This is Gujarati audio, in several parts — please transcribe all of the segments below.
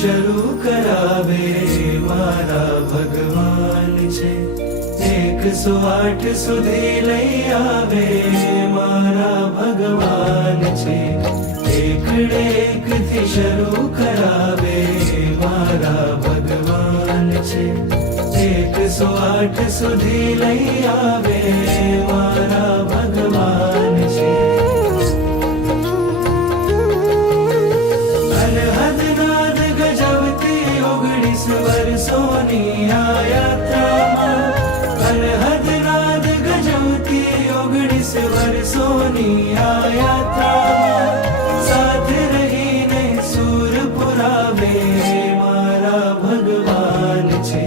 શરૂ કરાવે મારા ભગવાન છે. 108 સુધી લઈ આવે મારા ભગવાન છે. એકડે એકથી શરૂ કરાવે મારા ભગવાન છે. 108 સુધી લઈ આવે મારા ભગવાન છે. અનહદ નાદ ગજવતી 19 વર્ષોની આ યાત્રામાં, અનહદ નાદ ગજવતી 19 વર્ષોની આ યાત્રામાં, સાથે રહીને સૂર પુરાવે મારા ભગવાન છે.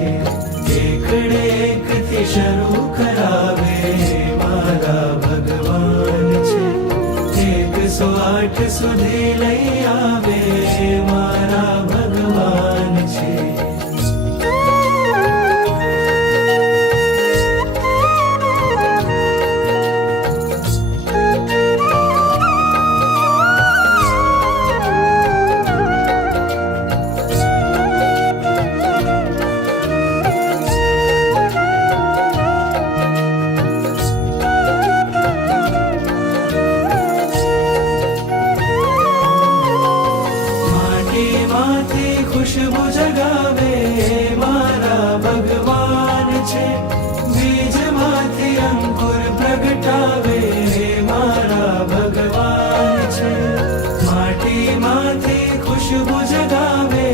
એકડે એકથી શરૂ કરાવે મારા ભગવાન છે. 108 સુધી લઈ આવે મારા ભગવાન છે. ખુશબુ જગાવે મારા ભગવાન છે. બીજમાંથી અંકુર પ્રગટાવે મારા ભગવાન છે. માટીમાંથી ખુશબુ જગાવે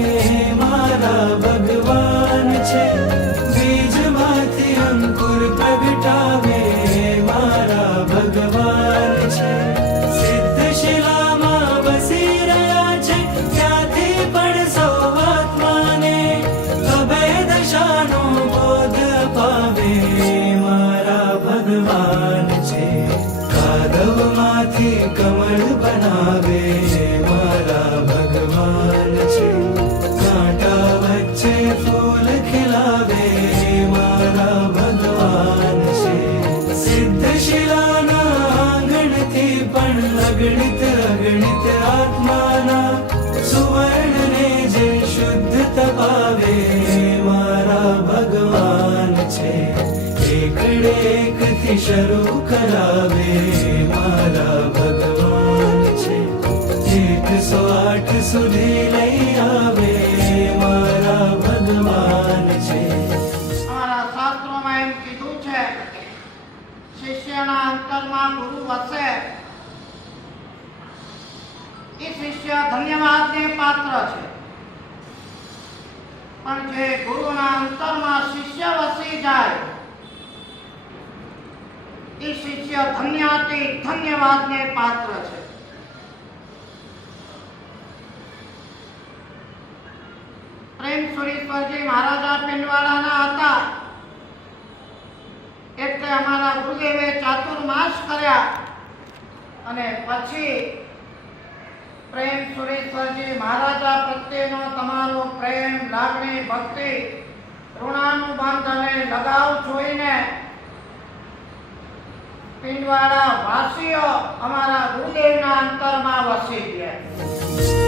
મારા ભગવાન છે. બીજમાંથી અંકુર પ્રગટાવે મારા ભગવાન છે. સિદ્ધ શિલામાં વસી રહ્યા છે, ત્યાંથી પણ સૌ આત્માને અભય દશાનો બોધ અપાવે મારા ભગવાન છે. કાદવમાંથી કમળ બનાવે મારા ભગવાન છે. કાંટા વચ્ચે ફૂલ ખીલાવે મારા ભગવાન છે. સિદ્ધ શિલાના આંગણથી પણ અગણિત અગણિત આત્માના સુવર્ણને જે શુદ્ધ તપાવે મારા ભગવાન છે. એકડે એકથી શરૂ કરાવે મારા ભગવાન છે. 108 સુધી લઈ આવે મારા ભગવાન છે. અમારા શાસ્ત્રોમાં એમ કીધું છે, શિષ્યના અંતરમાં ગુરુ વસે એ શિષ્ય ધન્યવાદને પાત્ર છે. પણ જે ગુરુના અંતરમાં શિષ્ય વસી જાય એ શિષ્ય ધન્યાતિ ધન્યવાદને પાત્ર છે. પ્રેમ સુરેશ્વરજી મહારાજા પિંડવાડાના હતા, એટલે અમારા ગુરુદેવે ચાતુર્માસ કર્યા અને પછી પ્રેમ સુરેશ્વરજી મહારાજા પ્રત્યેનો તમારો પ્રેમ, લાગણી, ભક્તિ, ઋણાનુબંધ અને લગાવ જોઈને પિંડવાડા વાસીઓ અમારા ગુરુદેવના અંતરમાં વસી ગયા.